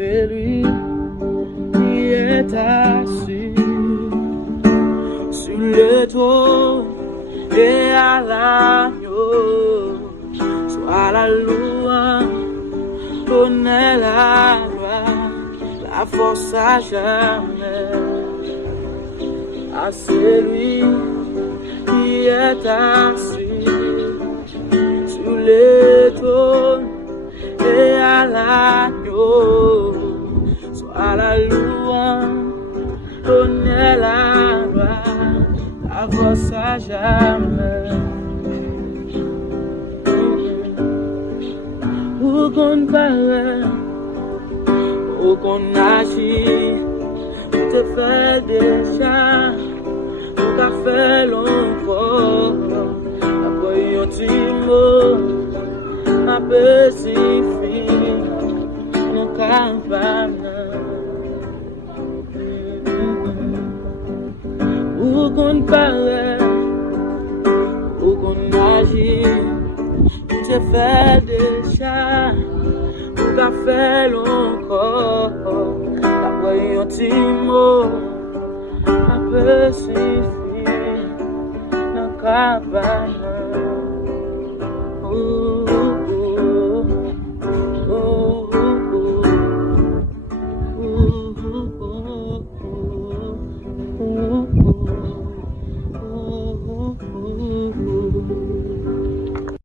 C'est lui qui est assis sur le trône et à l'agneau. Soit la louange, l'honneur, la gloire, la force à jamais. À celui qui est assis sur le trône et à l'agneau. Soit la louange, l'honneur, la gloire, la force à jamais. Où qu'on parle, où qu'on agit, où te fait déjà, où qu'a fait l'encore, après un petit mot, ma pacifique, mon campagne. Où qu'on parle, où qu'on agit, où te fait déjà, où qu'a fait l'encore, après un petit mot, ma pacifique, mon campagne.